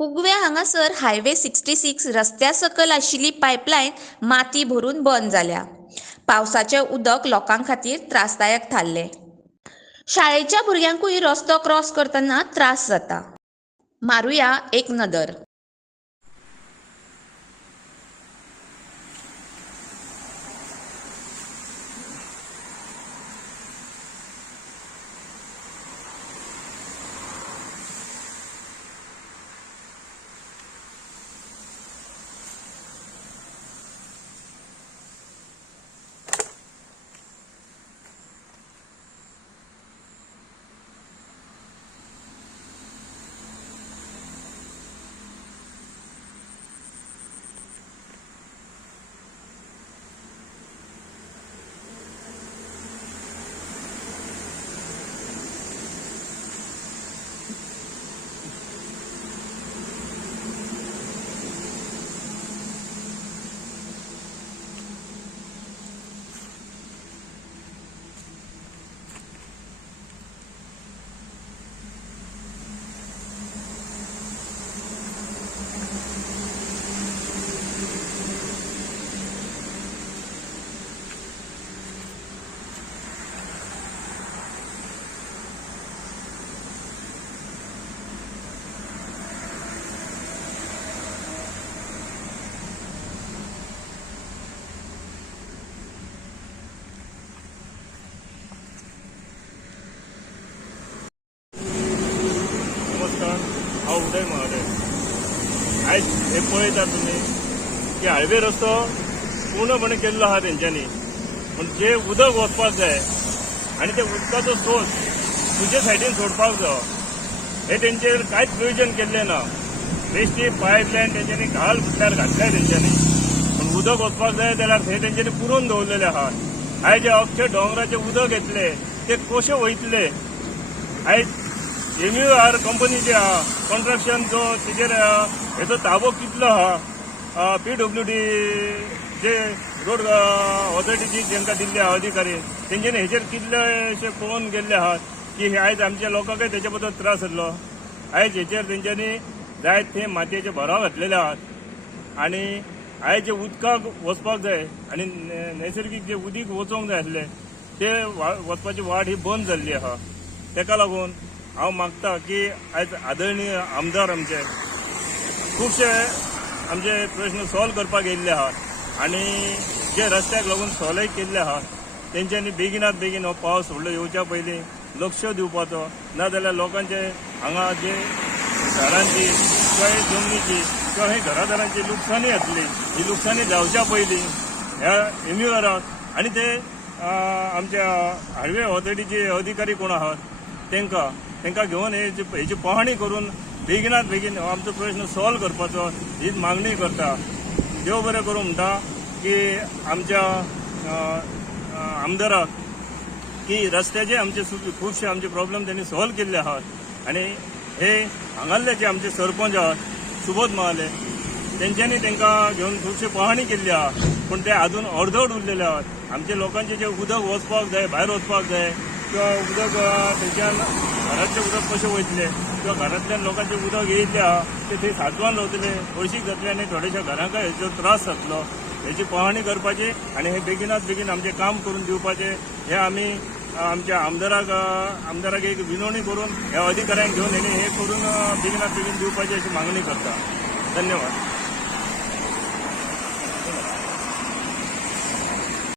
उगव्या हांगासर हायवे 66 रस्त्या सकल आशिल्ली पायपलायन माती भरून बंद जाल्या. पावसाचें उदक लोकां खातीर त्रासदायक थारलें. शाळेच्या भुरग्यांकूय रस्तो क्रॉस करतना त्रास जाता. मारुया एक नदर. हांव उदय महादेव. आयज हे पळयता तुमी की हायवे रस्तो पूर्णपणे केल्लो आहा तेंच्यांनी, पूण जे उदक वचपाक जाय आनी ते उदकाचो सोर्स तुजे सायडीन सोडपाक जाय हे तेंचेर कांयच नियोजन केल्लें ना. बेश्टी पायपलायन तेंच्यांनी फुटल्यार घातल्या तेंच्यांनी, पूण उदक वचपाक जाय जाल्यार थंय तेंच्यांनी पुरोवन दवरलेले आहात. आयज जे अख्खे डोंगराचे उदक येतले ते कशें वयतले. आयज MUR कंपनी जी आहा कन्स्ट्रक्शन जो तेजेर हेचो ताबो कितलो आहा, PWD जे रोड ऑथॉरिटीची जेंका दिल्ले आहा अधिकारी तेंच्यांनी हेचेर कितलेशे पळोवन गेल्ले आहात की आयज आमच्या लोकांकय तेच्या बद्दल त्रास जातलो. आयज हेचेर तेंच्यांनी जाय ते मातयेचे भराव घातलेले आहात आनी आयज जे उदकाक वचपाक जाय आनी नैसर्गीक जे उदीक वचोंक जाय आसलें ते वचपाची वाट ही बंद जाल्ली आहा. तेका लागून हांव मागता की आयज आदरणीय आमदार आमचे खुबशे आमचे प्रश्न सॉल्व करपाक येयल्ले आहात आनी जे रस्त्याक लागून सॉल्व केल्ले आहात तेंच्यांनी बेगिनात बेगीन हो पावस व्हडलो येवच्या पयलीं लक्ष दिवपाचो. नाजाल्यार लोकांचे हांगा जे झाडांची किंवा जमनीची किंवा हे घरादारांची लुकसाणी जातली, ही लुकसाणी जावच्या पयलीं ह्या MURाक आनी ते आमच्या हायवे ऑथॉरिटीचे अधिकारी कोण आहात तेंका घेवन हेची पाहणी करून बेगिनात बेगीन आमचो प्रश्न सॉल्व करपाचो हीच मागणी करता. देव बरें करूं म्हणटा की आमच्या आमदाराक की रस्त्याचे आमचे खुबशे आमचे प्रॉब्लेम त्यांनी सॉल्व केल्ले आहात आनी हे हांगासले जे आमचे सरपंच आहात सुबोध महाले तेंच्यांनी तांकां घेवन खुबशी पाहणी केल्ली आहा, पूण ते अजून अर्धवट उरलेले आहात. आमच्या लोकांचे जे उदक वचपाक जाय, भायर वचपाक जाय किंवा उदक थंयच्यान घरातलें उदक कशें वयतलें किंवा घरांतल्यान लोकांचें उदक येयल्लें आहा ते थंय सांचवान रावतले, हळशीक जातले आनी थोड्याशा घरांकय हेचो त्रास जातलो. हेची पाहणी करपाची आनी हे बेगिनात बेगीन आमचें काम करून दिवपाचें हे आमी आमच्या आमदाराक एक विनवणी करून ह्या अधिकाऱ्यांक घेवन हेणी हे करून बेगिनात बेगीन दिवपाची अशी मागणी करता. धन्यवाद.